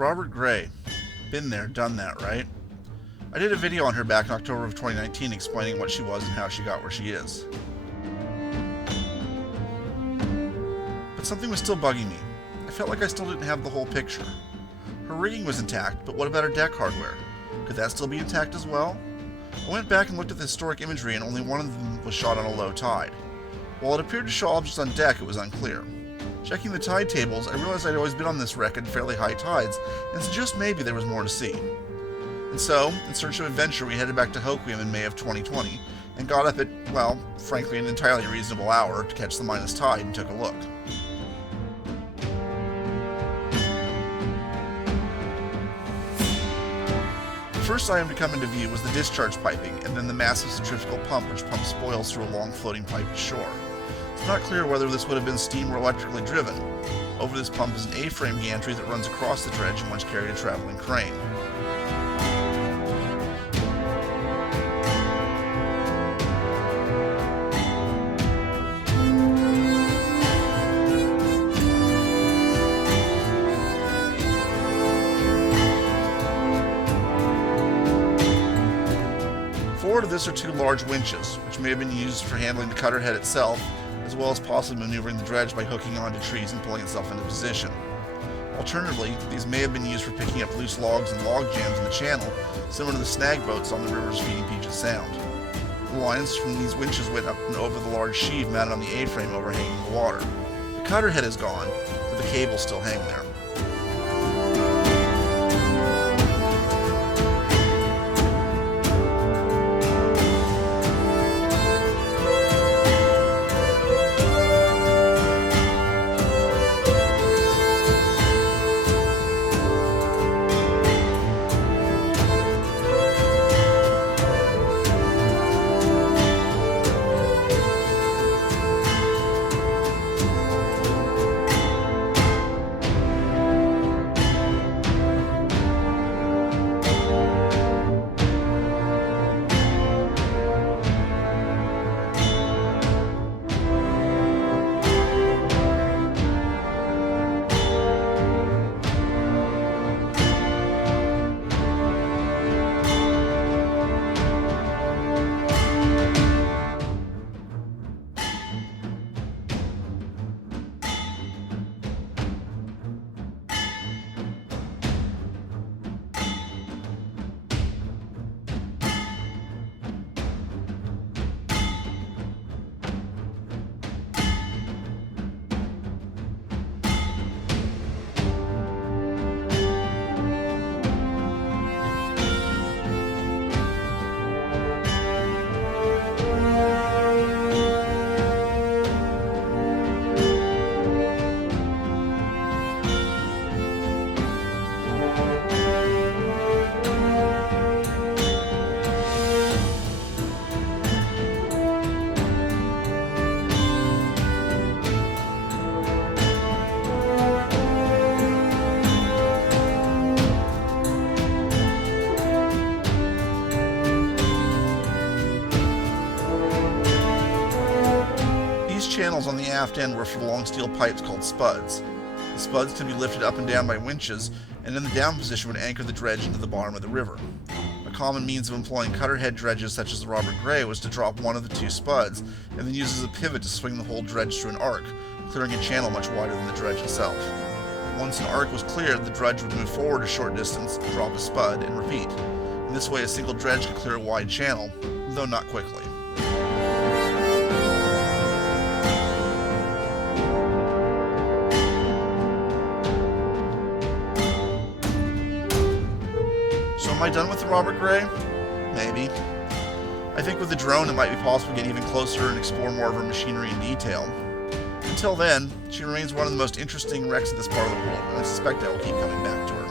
Robert Gray. Been there, done that, right? I did a video on her back in October of 2019 explaining what she was and how she got where she is. But something was still bugging me. I felt like I still didn't have the whole picture. Her rigging was intact, but what about her deck hardware? Could that still be intact as well? I went back and looked at the historic imagery, and only one of them was shot on a low tide. While it appeared to show objects on deck, it was unclear. Checking the tide tables, I realized I'd always been on this wreck at fairly high tides, and suggested maybe there was more to see. And so, in search of adventure, we headed back to Hoquiam in May of 2020, and got up at, well, frankly, an entirely reasonable hour to catch the minus tide and took a look. The first item to come into view was the discharge piping, and then the massive centrifugal pump which pumps spoils through a long floating pipe to shore. It's not clear whether this would have been steam or electrically driven. Over this pump is an A-frame gantry that runs across the dredge and once carried a traveling crane. Forward of this are two large winches, which may have been used for handling the cutter head itself, as well as possibly maneuvering the dredge by hooking onto trees and pulling itself into position. Alternatively, these may have been used for picking up loose logs and log jams in the channel, similar to the snag boats on the rivers feeding Puget Sound. The lines from these winches went up and over the large sheave mounted on the A-frame overhanging the water. The cutter head is gone, but the cables still hang there. Channels on the aft end were for long steel pipes called spuds. The spuds could be lifted up and down by winches, and in the down position would anchor the dredge into the bottom of the river. A common means of employing cutter head dredges such as the Robert Gray was to drop one of the two spuds, and then use as a pivot to swing the whole dredge through an arc, clearing a channel much wider than the dredge itself. Once an arc was cleared, the dredge would move forward a short distance, drop a spud, and repeat. In this way, a single dredge could clear a wide channel, though not quickly. Am I done with the Robert Gray? Maybe. I think with the drone it might be possible to get even closer and explore more of her machinery in detail. Until then, she remains one of the most interesting wrecks of this part of the world, and I suspect I will keep coming back to her.